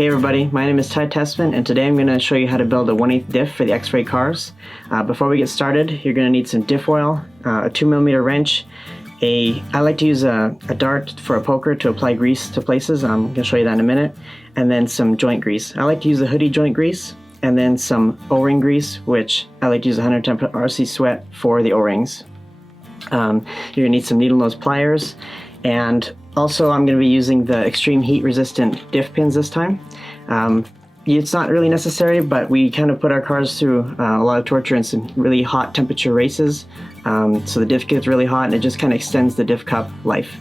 Hey everybody, my name is Tessmann, and today I'm going to show you how to build a 1/8 diff for the Xray cars. Before we get started, you're going to need some diff oil, a 2mm wrench, I like to use a dart for a poker to apply grease to places. I'm going to show you that in a minute, and then some joint grease. I like to use the hoodie joint grease, and then some O-ring grease, which I like to use 110 RC sweat for the O-rings. You're going to need some needle nose pliers, and also I'm going to be using the extreme heat resistant diff pins this time. It's not really necessary, but we kind of put our cars through a lot of torture in some really hot temperature races, so the diff gets really hot and it just kind of extends the diff cup life.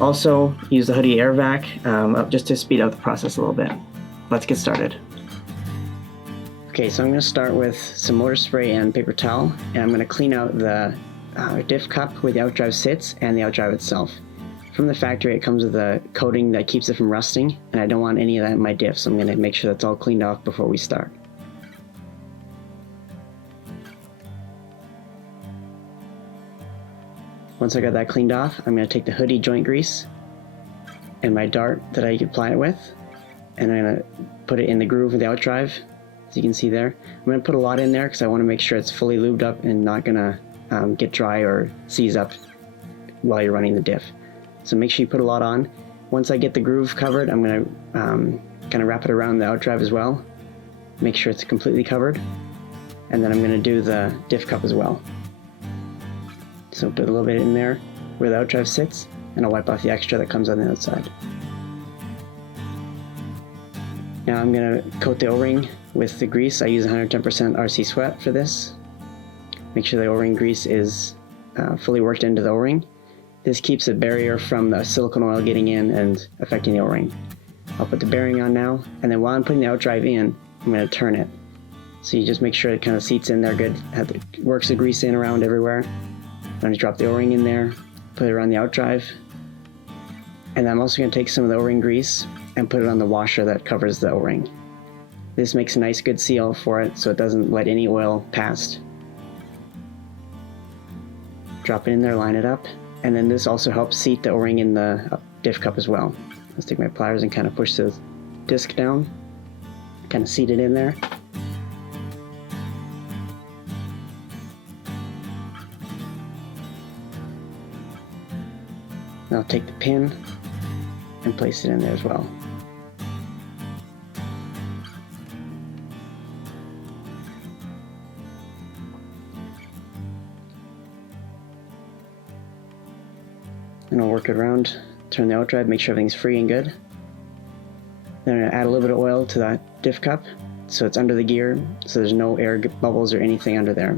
Also use the hoodie air vac just to speed up the process a little bit. Let's get started. Okay, so I'm going to start with some motor spray and paper towel, and I'm going to clean out the diff cup where the outdrive sits and the outdrive itself. From the factory, it comes with a coating that keeps it from rusting, and I don't want any of that in my diff, so I'm going to make sure that's all cleaned off before we start. Once I got that cleaned off, I'm going to take the hoodie joint grease and my dart that I apply it with, and I'm going to put it in the groove of the outdrive, as you can see there. I'm going to put a lot in there because I want to make sure it's fully lubed up and not going to get dry or seize up while you're running the diff. So make sure you put a lot on. Once I get the groove covered, I'm going to kind of wrap it around the outdrive as well. Make sure it's completely covered. And then I'm going to do the diff cup as well. So put a little bit in there where the outdrive sits, and I'll wipe off the extra that comes on the outside. Now I'm going to coat the O-ring with the grease. I use 110% RC sweat for this. Make sure the O-ring grease is fully worked into the O-ring. This keeps a barrier from the silicone oil getting in and affecting the O-ring. I'll put the bearing on now, and then while I'm putting the outdrive in, I'm going to turn it. So you just make sure it kind of seats in there good, works the grease in around everywhere. I'm going to drop the O-ring in there, put it around the outdrive, and I'm also going to take some of the O-ring grease and put it on the washer that covers the O-ring. This makes a nice good seal for it so it doesn't let any oil past. Drop it in there, line it up. And then this also helps seat the O-ring in the diff cup as well. Let's take my pliers and kind of push the disc down, kind of seat it in there. Now I'll take the pin and place it in there as well. And I'll work it around, turn the outdrive, make sure everything's free and good. Then I'm going to add a little bit of oil to that diff cup so it's under the gear, so there's no air bubbles or anything under there.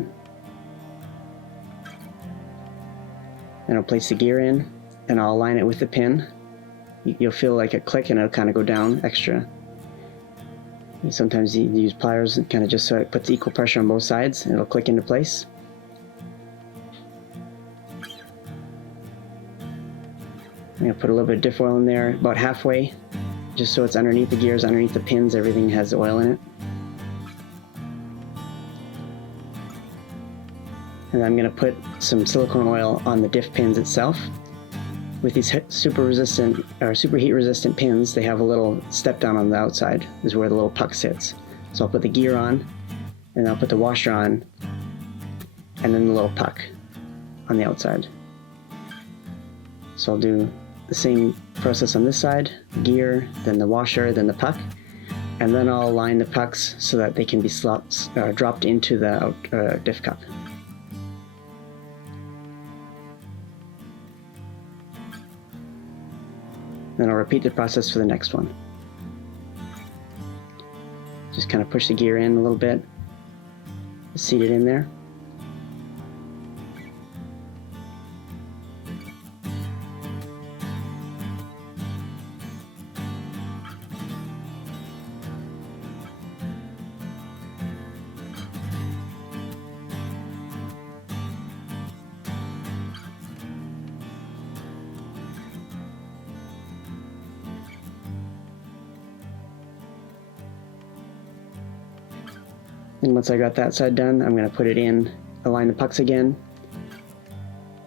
Then I'll place the gear in, and I'll align it with the pin. You'll feel like a click and it'll kind of go down extra. And sometimes you use pliers and kind of just so it puts equal pressure on both sides, and it'll click into place. I'm going to put a little bit of diff oil in there, about halfway, just so it's underneath the gears, underneath the pins, everything has oil in it. And I'm going to put some silicone oil on the diff pins itself. With these super heat resistant pins, they have a little step down on the outside, this is where the little puck sits. So I'll put the gear on, and I'll put the washer on, and then the little puck on the outside. So I'll do the same process on this side, gear, then the washer, then the puck, and then I'll align the pucks so that they can be dropped into the diff cup. Then I'll repeat the process for the next one. Just kind of push the gear in a little bit, seat it in there. And once I got that side done, I'm going to put it in, align the pucks again,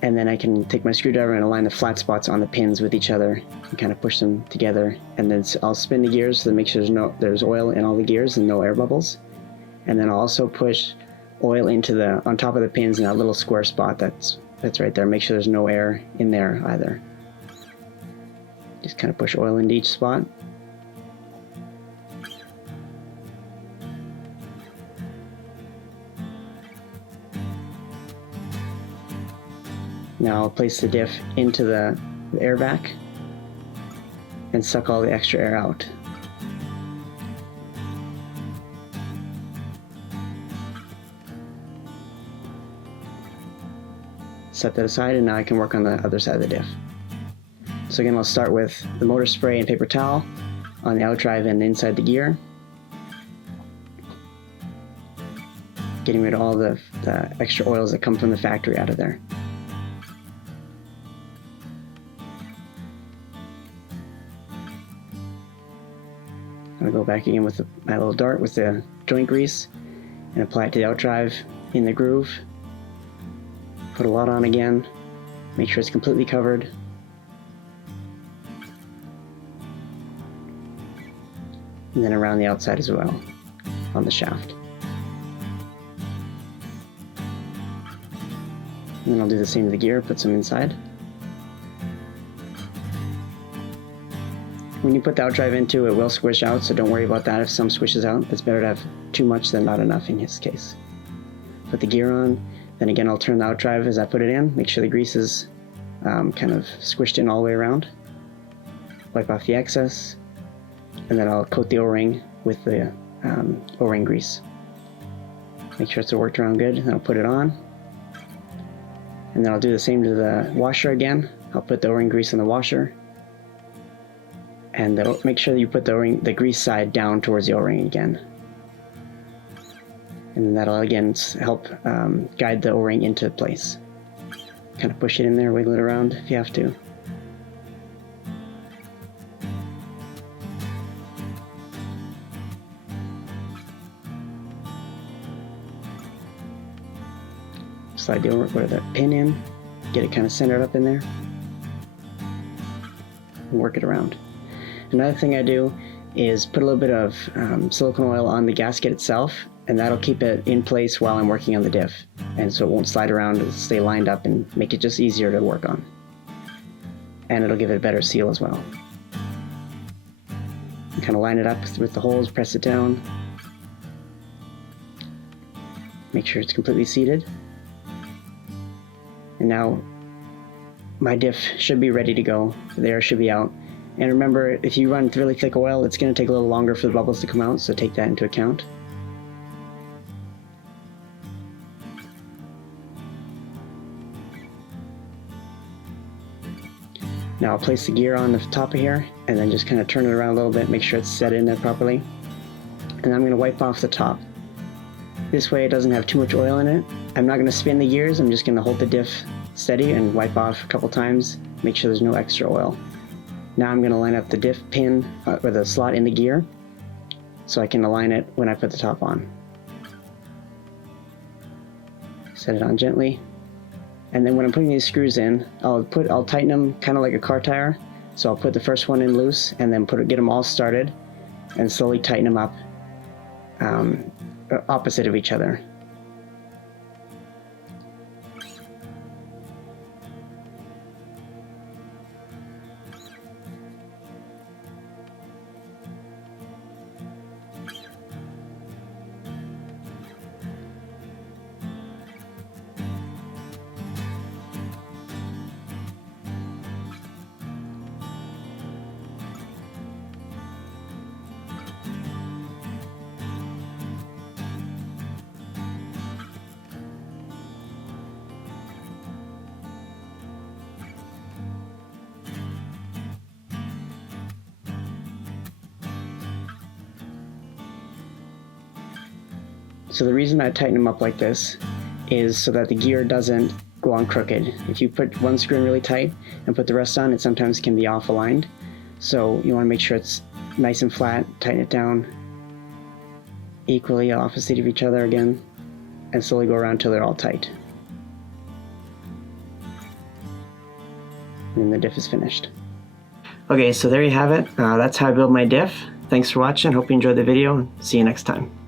and then I can take my screwdriver and align the flat spots on the pins with each other and kind of push them together, and then I'll spin the gears to make sure there's oil in all the gears and no air bubbles. And then I'll also push oil into on top of the pins in that little square spot that's right there. Make sure there's no air in there either. Just kind of push oil into each spot. Now I'll place the diff into the air vac and suck all the extra air out. Set that aside, and now I can work on the other side of the diff. So again, I'll start with the motor spray and paper towel on the outdrive and inside the gear, getting rid of all the extra oils that come from the factory out of there. I'll go back again with my little dart with the joint grease and apply it to the outdrive in the groove. Put a lot on again, make sure it's completely covered. And then around the outside as well, on the shaft. And then I'll do the same to the gear, put some inside. When you put the outdrive into it, will squish out, so don't worry about that. If some squishes out, it's better to have too much than not enough in his case. Put the gear on, then again I'll turn the outdrive as I put it in, make sure the grease is kind of squished in all the way around. Wipe off the excess, and then I'll coat the O-ring with the O-ring grease. Make sure it's worked around good, then I'll put it on. And then I'll do the same to the washer again. I'll put the O-ring grease on the washer. And make sure that you put the grease side down towards the O-ring again. And that'll again help guide the O-ring into place. Kind of push it in there, wiggle it around if you have to. Slide the pin in, get it kind of centered up in there, and work it around. Another thing I do is put a little bit of silicone oil on the gasket itself, and that'll keep it in place while I'm working on the diff. And so it won't slide around, it'll stay lined up and make it just easier to work on. And it'll give it a better seal as well. And kind of line it up with the holes, press it down. Make sure it's completely seated. And now my diff should be ready to go. The air should be out. And remember, if you run really thick oil, it's going to take a little longer for the bubbles to come out, so take that into account. Now I'll place the gear on the top of here, and then just kind of turn it around a little bit, make sure it's set in there properly. And I'm going to wipe off the top. This way it doesn't have too much oil in it. I'm not going to spin the gears, I'm just going to hold the diff steady and wipe off a couple times, make sure there's no extra oil. Now I'm going to line up the diff pin, or the slot in the gear, so I can align it when I put the top on. Set it on gently. And then when I'm putting these screws in, I'll tighten them kind of like a car tire. So I'll put the first one in loose, and then get them all started, and slowly tighten them up opposite of each other. So the reason I tighten them up like this is so that the gear doesn't go on crooked. If you put one screw in really tight and put the rest on, it sometimes can be off aligned. So you want to make sure it's nice and flat, tighten it down equally opposite of each other again, and slowly go around until they're all tight. and the diff is finished. Okay, so there you have it. That's how I build my diff. Thanks for watching. Hope you enjoyed the video. See you next time.